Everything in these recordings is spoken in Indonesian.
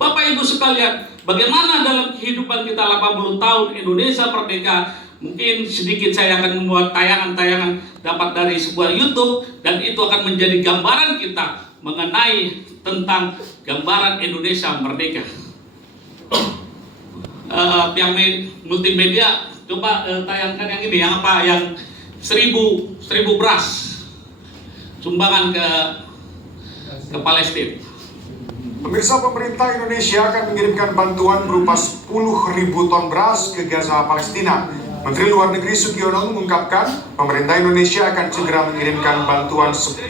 Bapak Ibu sekalian, bagaimana dalam kehidupan kita 80 tahun Indonesia merdeka? Mungkin sedikit saya akan membuat tayangan-tayangan dapat dari sebuah YouTube, dan itu akan menjadi gambaran kita mengenai tentang gambaran Indonesia merdeka. Yang multimedia, coba tayangkan yang ini, yang apa, yang 1000 beras sumbangan ke Palestina. Pemirsa, pemerintah Indonesia akan mengirimkan bantuan berupa 10.000 ton beras ke Gaza, Palestina. Menteri Luar Negeri Sugiono mengungkapkan pemerintah Indonesia akan segera mengirimkan bantuan 10.000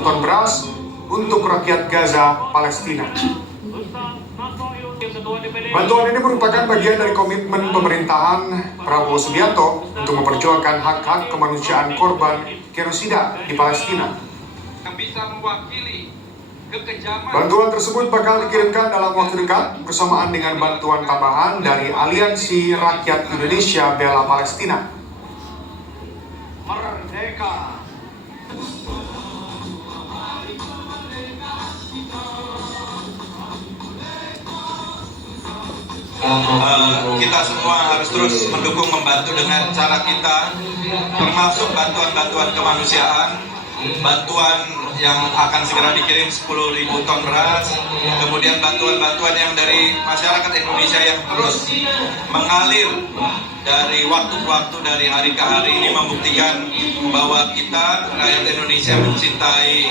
ton beras untuk rakyat Gaza, Palestina. Bantuan ini merupakan bagian dari komitmen pemerintahan Prabowo Subianto untuk memperjuangkan hak-hak kemanusiaan korban genosida di Palestina. Bantuan tersebut bakal dikirimkan dalam waktu dekat bersamaan dengan bantuan tambahan dari Aliansi Rakyat Indonesia Bela Palestina. Merdeka. Kita semua harus terus mendukung, membantu dengan cara kita, termasuk bantuan-bantuan kemanusiaan, bantuan yang akan segera dikirim 10.000 ton beras, kemudian bantuan-bantuan yang dari masyarakat Indonesia yang terus mengalir dari waktu ke waktu, dari hari ke hari, ini membuktikan bahwa kita rakyat Indonesia mencintai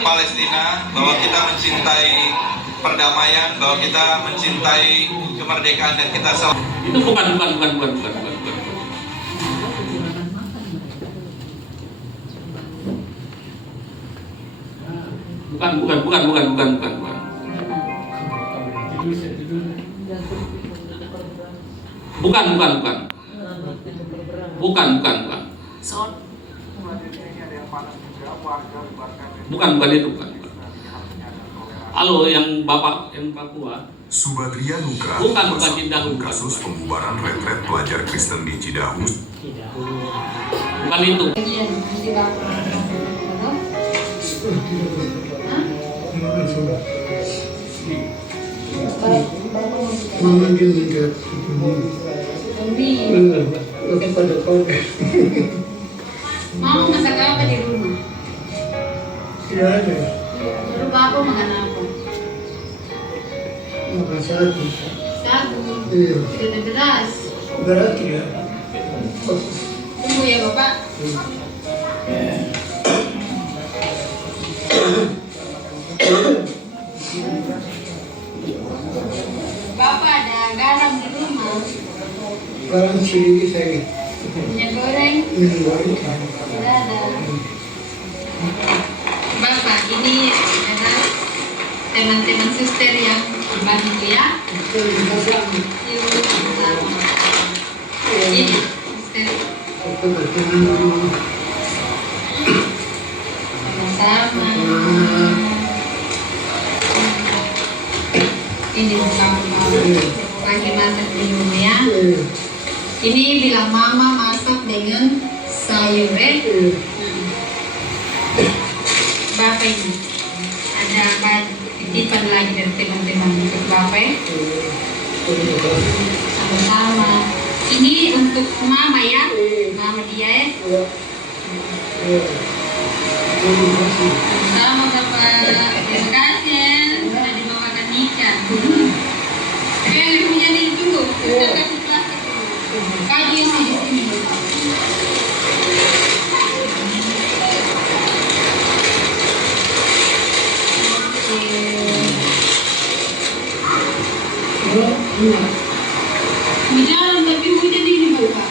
Palestina, bahwa kita mencintai perdamaian, bahwa kita mencintai kemerdekaan, dan kita itu bukan. Bukan itu. Halo, yang Bapak yang Papua. Subadria Nugra, bukan Cidahu. Kasus pembubaran retret pelajar Kristen di Cidahu. Bukan itu. Mau masak apa di rumah? Tidak ada. Rumah apa, makan apa? Makan satu. Iya. Tidak ada beras. Berat ya. Tunggu ya Bapak. Bapak, ada garam di rumah? Garam sedikit saja. Minyak goreng? Minyak goreng. Tidak ada. Bapak, ini adalah teman-teman suster yang bantu ya. Yuk, sama. Ini suster. Sama-sama. Ini lagi masak minum ya. Ini bilang mama masak dengan sayur. Bapak ini ada apa titipan lagi dari teman-teman untuk Bapak. Sama-sama. Ini untuk mama ya, mama dia ya. Sama Bapak. Terima kasih ya sudah dibawakan ikan. Yang punya nih tunggu, kita kasih plastik. Kaji yang di sini. Hujan, tapi hujan ini Bapak.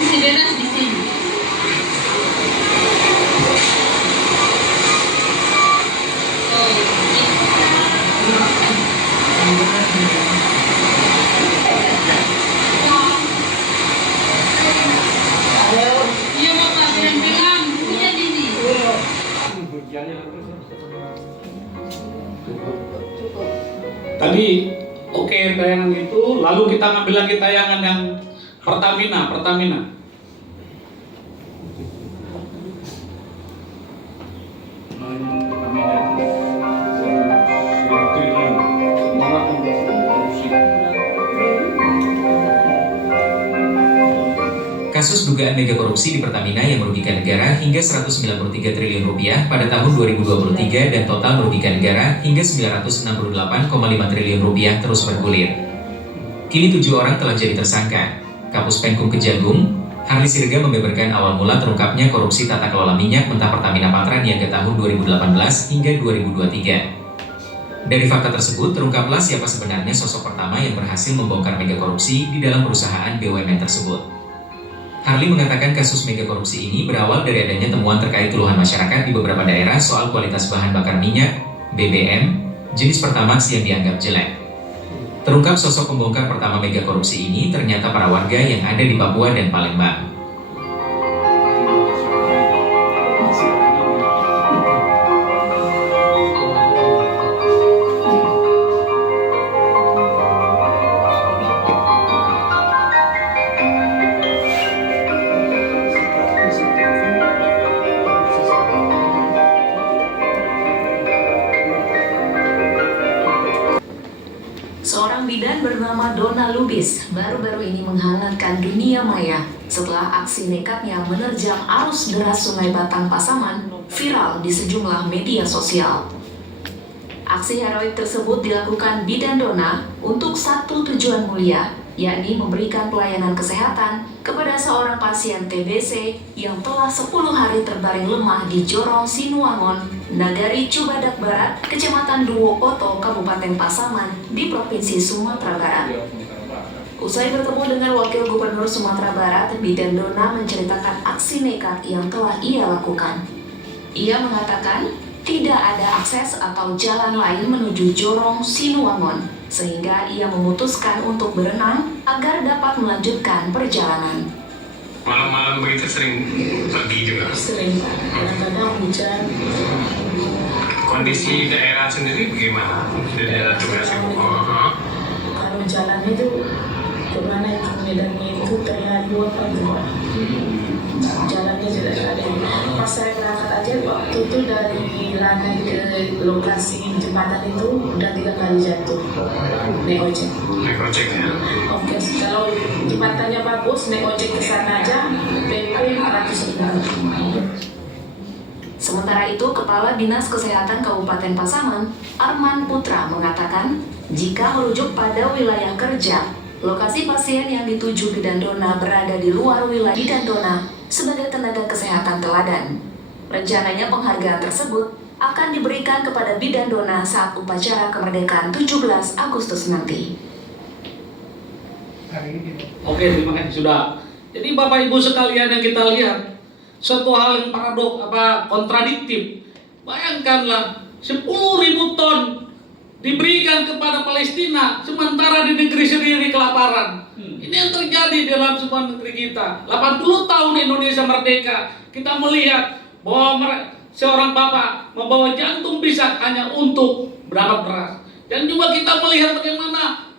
Bisa deras di sini. Iya Bapak, bilang hujan ini. Tadi oke, tayangan itu, lalu kita ngambil lagi tayangan yang Pertamina. dugaan mega korupsi di Pertamina yang merugikan negara hingga 193 triliun rupiah pada tahun 2023 dan total merugikan negara hingga 968,5 triliun rupiah terus bergulir. Kini 7 orang telah jadi tersangka. Kapus Penkum Kejagung, Harli Siregar membeberkan awal mula terungkapnya korupsi tata kelola minyak mentah Pertamina Patra Niaga tahun 2018 hingga 2023. Dari fakta tersebut, terungkaplah siapa sebenarnya sosok pertama yang berhasil membongkar mega korupsi di dalam perusahaan BUMN tersebut. Harli mengatakan kasus mega korupsi ini berawal dari adanya temuan terkait keluhan masyarakat di beberapa daerah soal kualitas bahan bakar minyak, BBM, jenis Pertamax yang dianggap jelek. Terungkap sosok pembongkar pertama mega korupsi ini ternyata para warga yang ada di Papua dan Palembang. Seorang bidan bernama Donna Lubis baru-baru ini menghangatkan dunia maya setelah aksi nekatnya menerjang arus deras Sungai Batang Pasaman viral di sejumlah media sosial. Aksi heroik tersebut dilakukan bidan Donna untuk satu tujuan mulia, yakni memberikan pelayanan kesehatan kepada seorang pasien TBC yang telah 10 hari terbaring lemah di Jorong Sinuangon, Nagari Cubadak Barat, Kecamatan Duwokoto, Kabupaten Pasaman, di Provinsi Sumatera Barat. Usai bertemu dengan Wakil Gubernur Sumatera Barat, bidan Donna menceritakan aksi nekat yang telah ia lakukan. Ia mengatakan tidak ada akses atau jalan lain menuju Jorong Sinuangon, sehingga ia memutuskan untuk berenang agar dapat melanjutkan perjalanan. Malam-malam begitu sering pergi juga? Sering, kadang-kadang hujan. Kondisi daerah sendiri bagaimana? Di daerah tugas Kalau jalannya itu kemana itu medannya itu terlihat apa gitu. Jalannya tidak ada. Pas saya berangkat aja waktu itu dari Lanai ke lokasi jembatan itu udah 3 kali jatuh naik ojek. Naik ojek ya? Oke, kalau jembatannya bagus naik ojek ke sana aja PP 400.000. Sementara itu, Kepala Dinas Kesehatan Kabupaten Pasaman, Arman Putra mengatakan, jika merujuk pada wilayah kerja, lokasi pasien yang dituju bidan Donna berada di luar wilayah bidan Donna sebagai tenaga kesehatan teladan. Rencananya penghargaan tersebut akan diberikan kepada bidan Donna saat upacara kemerdekaan 17 Agustus nanti. Oke, terima kasih sudah. Jadi Bapak Ibu sekalian yang kita lihat, suatu hal yang kontradiktif. Bayangkanlah 10.000 ton diberikan kepada Palestina, sementara di negeri sendiri kelaparan. Ini yang terjadi dalam sebuah negeri kita. 80 tahun Indonesia merdeka, kita melihat bahwa seorang bapak membawa jantung pisah hanya untuk berapa beras. Dan juga kita melihat bagaimana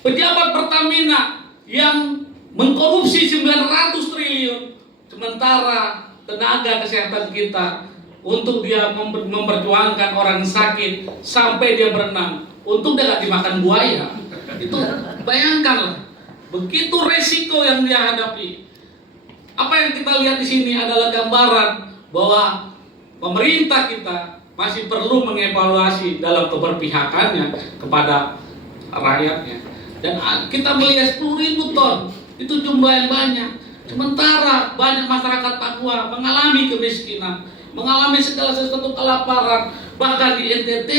pejabat Pertamina yang mengkorupsi 900 triliun, sementara tenaga kesehatan kita untuk dia memperjuangkan orang sakit sampai dia berenang, untuk dia gak dimakan buaya. Itu bayangkanlah, begitu resiko yang dia hadapi. Apa yang kita lihat di sini adalah gambaran bahwa pemerintah kita masih perlu mengevaluasi dalam keberpihakannya kepada rakyatnya. Dan kita melihat 10.000 ton, itu jumlah yang banyak. Sementara banyak masyarakat Papua mengalami kemiskinan, mengalami segala sesuatu kelaparan. Bahkan di NTT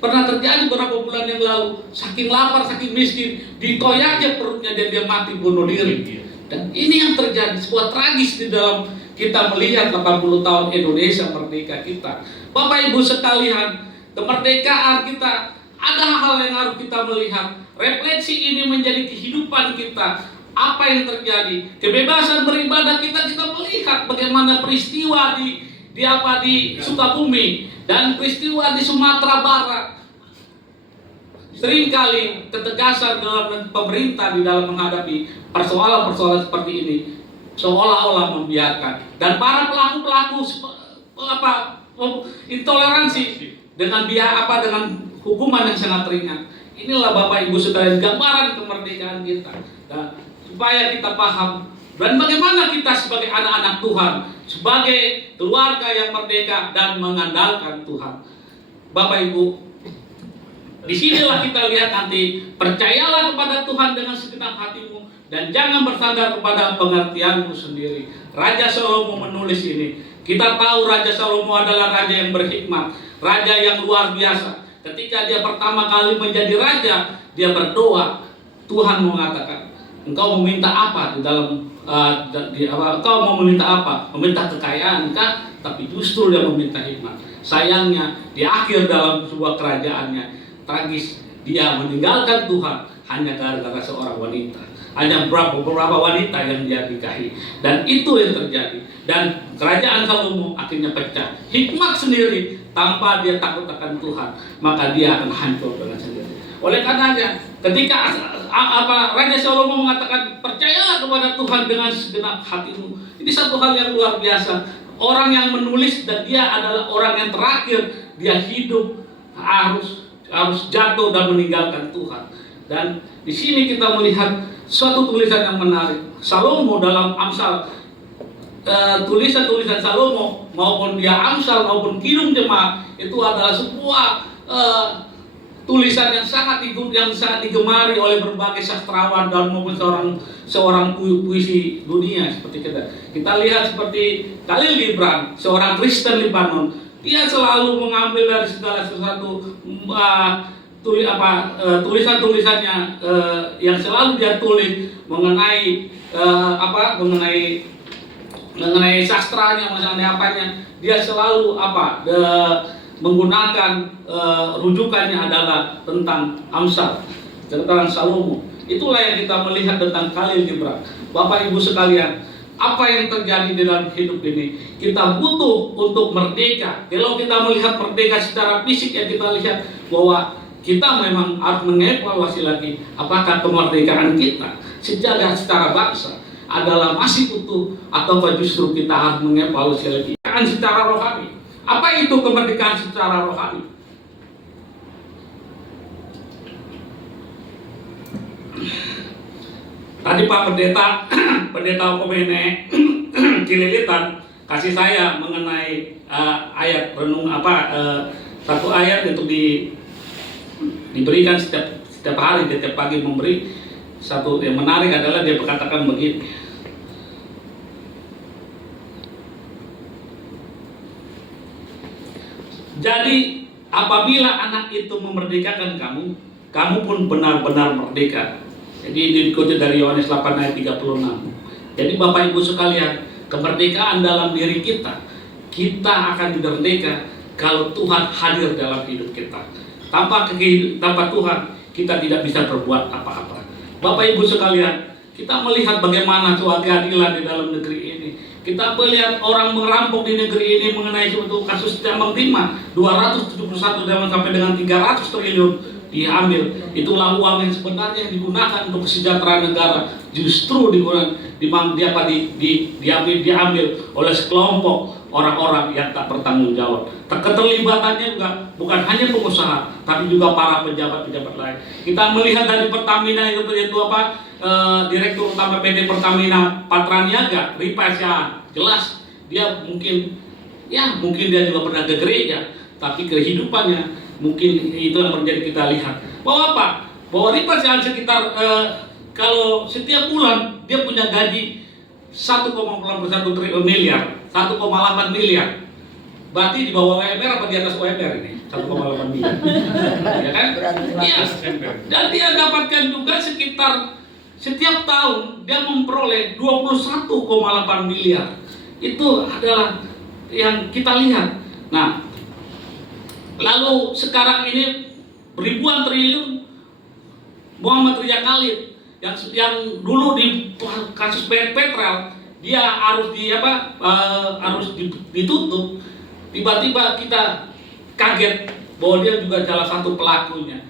pernah terjadi beberapa bulan yang lalu, saking lapar, saking miskin, dikoyak aja perutnya dan dia mati bunuh diri. Dan ini yang terjadi, sebuah tragis di dalam kita melihat 80 tahun Indonesia merdeka kita. Bapak Ibu sekalian, kemerdekaan kita, ada hal yang harus kita melihat. Refleksi ini menjadi kehidupan kita. Apa yang terjadi? Kebebasan beribadah kita melihat bagaimana peristiwa di Sukabumi dan peristiwa di Sumatera Barat. Seringkali ketegasan dalam pemerintah di dalam menghadapi persoalan-persoalan seperti ini seolah-olah membiarkan, dan para pelaku intoleransi dengan dengan hukuman yang sangat ringan. Inilah Bapak Ibu sekalian gambaran kemerdekaan kita. Nah, supaya kita paham Dan bagaimana kita sebagai anak-anak Tuhan, sebagai keluarga yang merdeka dan mengandalkan Tuhan. Bapak Ibu, disinilah kita lihat nanti, percayalah kepada Tuhan dengan segenap hatimu dan jangan bersandar kepada pengertianmu sendiri. Raja Salomo menulis ini. Kita tahu Raja Salomo adalah raja yang berhikmat, raja yang luar biasa. Ketika dia pertama kali menjadi raja, dia berdoa. Tuhan mengatakan, engkau meminta apa di dalam engkau mau meminta apa? Meminta kekayaan kah? Tapi justru dia meminta hikmat. Sayangnya di akhir dalam sebuah kerajaannya tragis, dia meninggalkan Tuhan hanya gara-gara seorang wanita. Hanya beberapa wanita yang dia nikahi, dan itu yang terjadi. Dan kerajaan Salomo akhirnya pecah. Hikmat sendiri tanpa dia takut akan Tuhan, maka dia akan hancur dengan sendiri. Oleh karenanya, ketika Raja Salomo mengatakan percayalah kepada Tuhan dengan segenap hatimu, ini satu hal yang luar biasa. Orang yang menulis dan dia adalah orang yang terakhir, dia hidup harus jatuh dan meninggalkan Tuhan. Dan di sini kita melihat suatu tulisan yang menarik. Salomo dalam Amsal, tulisan-tulisan Salomo maupun dia Amsal maupun Kidung Jemaat itu adalah sebuah tulisan yang sangat digemari oleh berbagai sastrawan dan maupun seorang puisi dunia seperti kita lihat seperti Khalil Gibran, seorang Kristen Lebanon. Dia selalu mengambil dari segala sesuatu tulisan-tulisannya yang selalu dia tulis mengenai mengenai sastranya, misalnya apanya, dia selalu menggunakan rujukannya adalah tentang Amsal, tentang Salomo. Itulah yang kita melihat tentang Khalil Gibran. Bapak Ibu sekalian, apa yang terjadi di dalam hidup ini? Kita butuh untuk merdeka. Kalau kita melihat merdeka secara fisik, yang kita lihat bahwa kita memang harus mengevaluasi lagi apakah kemerdekaan kita secara bangsa adalah masih utuh, atau justru kita harus mengevaluasi lagi secara rohani. Apa itu kemerdekaan secara rohani? Tadi Pak Pendeta Okomene Cililitan kasih saya mengenai ayat renung satu ayat untuk diberikan setiap hari, setiap pagi memberi. Satu yang menarik adalah dia berkatakan begini. Jadi apabila anak itu memerdekakan kamu, kamu pun benar-benar merdeka. Jadi dikutip dari Yohanes 8 ayat 36. Jadi Bapak Ibu sekalian, kemerdekaan dalam diri kita akan merdeka kalau Tuhan hadir dalam hidup kita. Tanpa Tuhan kita tidak bisa berbuat apa-apa. Bapak Ibu sekalian, kita melihat bagaimana suatu keadilan di dalam negeri ini. Kita melihat orang merampok di negeri ini mengenai suatu kasus tambang timah 271 sampai dengan 300 triliun diambil. Itulah uang yang sebenarnya digunakan untuk kesejahteraan negara, justru diambil oleh sekelompok orang-orang yang tak bertanggung jawab. Keterlibatannya juga bukan hanya pengusaha, tapi juga para pejabat-pejabat lain. Kita melihat dari Pertamina itu Direktur Utama PT Pertamina Patraniaga, Ripasya, jelas dia mungkin dia juga pernah ke gereja, tapi kehidupannya mungkin itu yang terjadi. Kita lihat bahwa Ripasya sekitar kalau setiap bulan dia punya gaji 1,1 miliar, 1,8 miliar. Berarti di bawah UMR apa di atas UMR ini? 1,8 miliar. Ya kan? Iya. Dan dia dapatkan juga sekitar setiap tahun dia memperoleh 21,8 miliar. Itu adalah yang kita lihat. Nah, lalu sekarang ini ribuan triliun Muhammad Ria Khalid yang dulu di kasus Petrel dia harus ditutup. Tiba-tiba kita kaget bahwa dia juga salah satu pelakunya.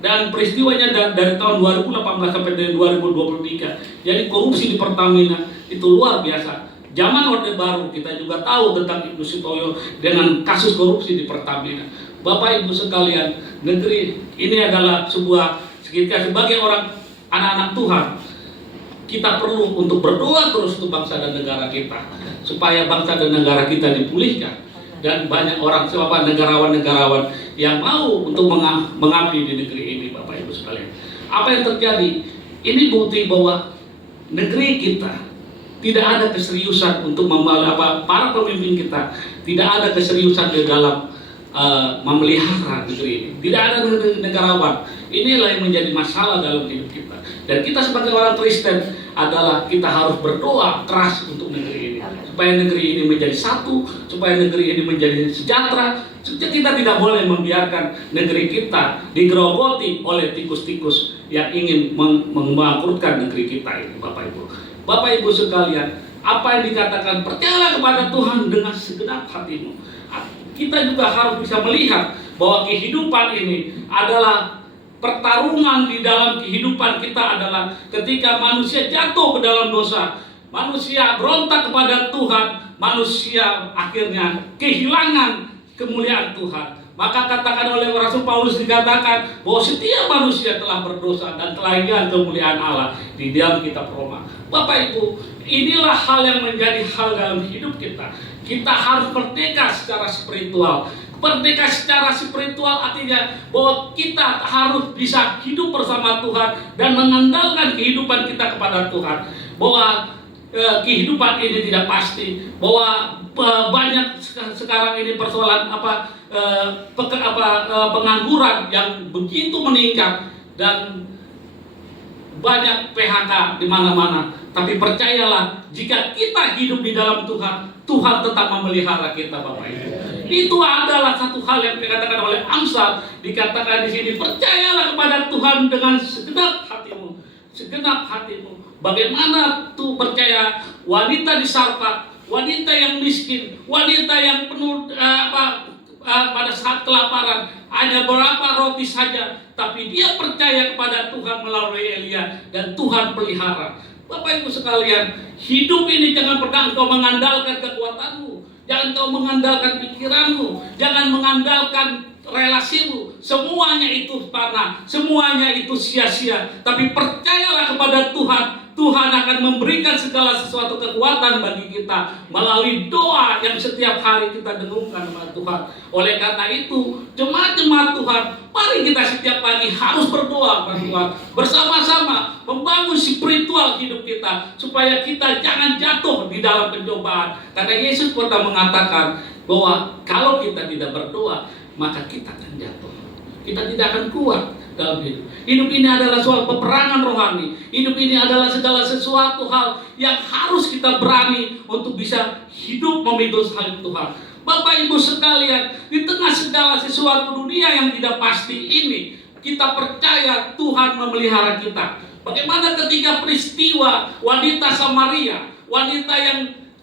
Dan peristiwanya dari tahun 2018 sampai dengan 2023. Jadi korupsi di Pertamina itu luar biasa. Zaman Orde Baru kita juga tahu tentang Ibu Sutoyo dengan kasus korupsi di Pertamina. Bapak Ibu sekalian, negeri ini adalah sebagai orang anak-anak Tuhan, kita perlu untuk berdoa terus untuk bangsa dan negara kita, supaya bangsa dan negara kita dipulihkan. Dan banyak orang, siapa negarawan-negarawan yang mau untuk mengabdi di negeri ini, Bapak Ibu sekalian. Apa yang terjadi? Ini bukti bahwa negeri kita tidak ada keseriusan untuk para pemimpin kita tidak ada keseriusan di dalam memelihara negeri ini. Tidak ada negarawan. Inilah yang menjadi masalah dalam hidup kita. Dan kita sebagai orang Kristen adalah kita harus berdoa keras untuk negeri ini, supaya negeri ini menjadi satu, supaya negeri ini menjadi sejahtera. Kita tidak boleh membiarkan negeri kita digerogoti oleh tikus-tikus yang ingin membangkrutkan negeri kita ini, Bapak Ibu. Bapak Ibu sekalian, apa yang dikatakan percayalah kepada Tuhan dengan segenap hatimu. Kita juga harus bisa melihat bahwa kehidupan ini adalah pertarungan. Di dalam kehidupan kita adalah ketika manusia jatuh ke dalam dosa, manusia berontak kepada Tuhan, manusia akhirnya kehilangan kemuliaan Tuhan. Maka katakan oleh Rasul Paulus, dikatakan bahwa setiap manusia telah berdosa dan telah hilang kemuliaan Allah di dalam kitab Roma. Bapak Ibu, inilah hal yang menjadi hal dalam hidup kita. Kita harus merdeka secara spiritual. Merdeka secara spiritual artinya bahwa kita harus bisa hidup bersama Tuhan dan mengandalkan kehidupan kita kepada Tuhan. Bahwa kehidupan ini tidak pasti, bahwa banyak sekarang ini persoalan pengangguran yang begitu meningkat dan banyak PHK di mana-mana. Tapi percayalah, jika kita hidup di dalam Tuhan, Tuhan tetap memelihara kita, Bapak Ibu. Itu adalah satu hal yang dikatakan oleh Amsal, dikatakan di sini, percayalah kepada Tuhan dengan segenap hatimu, segenap hatimu. Bagaimana tuh percaya? Wanita di Sarfat, wanita yang miskin, wanita yang penuh pada saat kelaparan, hanya beberapa roti saja, tapi dia percaya kepada Tuhan melalui Elia, dan Tuhan pelihara. Bapak Ibu sekalian, hidup ini jangan pernah engkau mengandalkan kekuatanmu, jangan kau mengandalkan pikiranmu, jangan mengandalkan relasimu. Semuanya itu panah, semuanya itu sia-sia. Tapi percayalah kepada Tuhan. Tuhan akan memberikan segala sesuatu kekuatan bagi kita melalui doa yang setiap hari kita dengungkan kepada Tuhan. Oleh karena itu, jemaat-jemaat Tuhan, mari kita setiap pagi harus berdoa kepada Tuhan, bersama-sama membangun spiritual hidup kita supaya kita jangan jatuh di dalam pencobaan. Karena Yesus pernah mengatakan bahwa kalau kita tidak berdoa, maka kita akan jatuh. Kita tidak akan kuat dalam hidup. Hidup ini adalah soal peperangan rohani. Hidup ini adalah segala sesuatu hal yang harus kita berani untuk bisa hidup memikul salib Tuhan. Bapak Ibu sekalian, di tengah segala sesuatu dunia yang tidak pasti ini, kita percaya Tuhan memelihara kita. Bagaimana ketika peristiwa wanita Samaria, wanita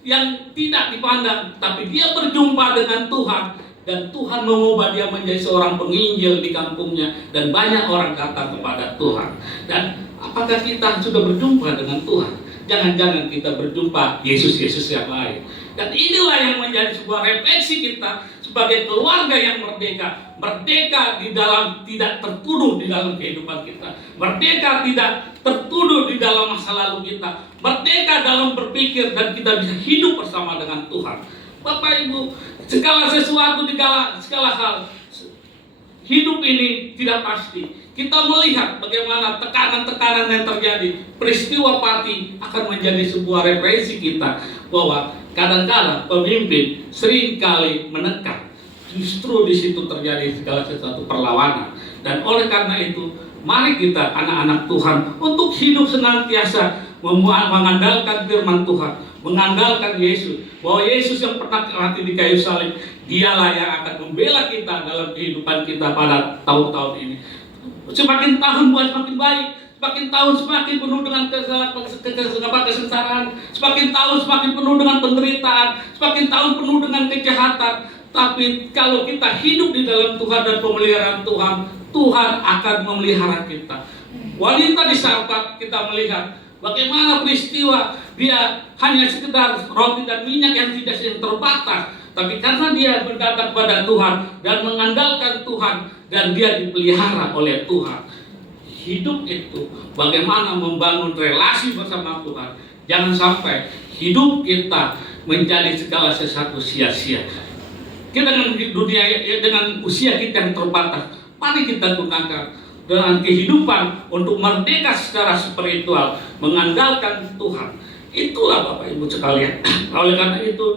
yang tidak dipandang, tapi dia berjumpa dengan Tuhan. Dan Tuhan mengubah dia menjadi seorang penginjil di kampungnya. Dan banyak orang datang kepada Tuhan. Dan apakah kita sudah berjumpa dengan Tuhan? Jangan-jangan kita berjumpa Yesus-Yesus yang lain. Dan inilah yang menjadi sebuah refleksi kita sebagai keluarga yang merdeka. Merdeka di dalam tidak tertuduh di dalam kehidupan kita. Merdeka tidak tertuduh di dalam masa lalu kita. Merdeka dalam berpikir dan kita bisa hidup bersama dengan Tuhan. Bapak Ibu, segala sesuatu di segala hal hidup ini tidak pasti. Kita melihat bagaimana tekanan-tekanan yang terjadi. Peristiwa Pati akan menjadi sebuah referensi kita bahwa kadang-kadang pemimpin seringkali menekan. Justru di situ terjadi segala sesuatu perlawanan. Dan oleh karena itu, mari kita anak-anak Tuhan untuk hidup senantiasa mengandalkan firman Tuhan, mengandalkan Yesus, bahwa Yesus yang pernah mati di kayu salib, dialah yang akan membela kita dalam kehidupan kita pada tahun-tahun ini. Semakin tahun buat semakin baik, semakin tahun semakin penuh dengan kesengsaraan, semakin tahun semakin penuh dengan penderitaan, semakin tahun penuh dengan kejahatan. Tapi kalau kita hidup di dalam Tuhan dan pemeliharaan Tuhan, Tuhan akan memelihara kita. Wanita di Sarfat kita melihat bagaimana peristiwa dia hanya sekedar roti dan minyak yang tidak terbatas, tapi karena dia berdatang kepada Tuhan dan mengandalkan Tuhan, dan dia dipelihara oleh Tuhan. hidup itu bagaimana membangun relasi bersama Tuhan. Jangan sampai hidup kita menjadi segala sesuatu sia-sia. Kita dengan dunia, dengan usia kita yang terbatas, mari kita gunakan dengan kehidupan untuk merdeka secara spiritual, mengandalkan Tuhan. Itulah Bapak Ibu sekalian. Oleh karena itu,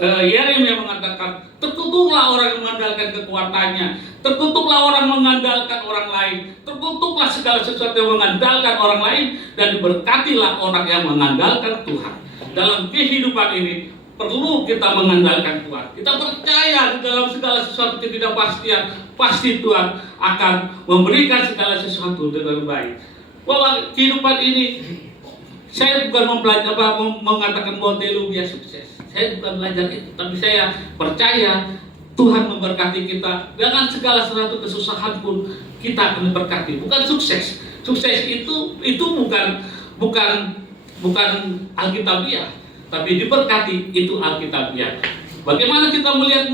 Yeremia mengatakan, terkutuklah orang yang mengandalkan kekuatannya, terkutuklah orang mengandalkan orang lain, terkutuklah segala sesuatu yang mengandalkan orang lain, dan diberkatilah orang yang mengandalkan Tuhan. Dalam kehidupan ini perlu kita mengandalkan Tuhan. Kita percaya di dalam segala sesuatu ketidakpastian, pasti Tuhan akan memberikan segala sesuatu dengan baik. Bahwa kehidupan ini, saya bukan mengatakan bahwa teologi sukses. Saya bukan belajar itu, tapi saya percaya Tuhan memberkati kita dengan segala sesuatu kesusahan pun kita akan diberkati. Bukan sukses. Sukses itu bukan Alkitabiah, tapi diberkati itu Alkitabiah. Bagaimana kita melihat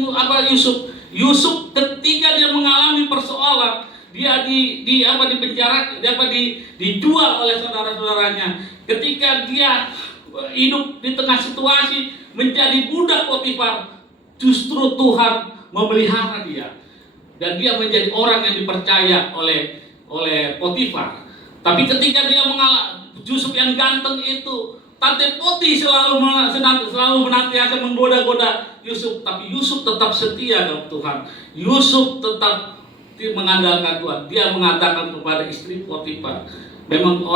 Yusuf? Yusuf ketika dia mengalami persoalan, dia dipenjara, dijual oleh saudara-saudaranya. Ketika dia hidup di tengah situasi menjadi budak Potifar, justru Tuhan memelihara dia dan dia menjadi orang yang dipercaya oleh Potifar. Tapi ketika dia Yusuf yang ganteng itu, Tante Poti selalu menantiasa menggoda-goda Yusuf, tapi Yusuf tetap setia kepada Tuhan. Yusuf tetap mengandalkan Tuhan. Dia mengatakan kepada istri Potifar, memang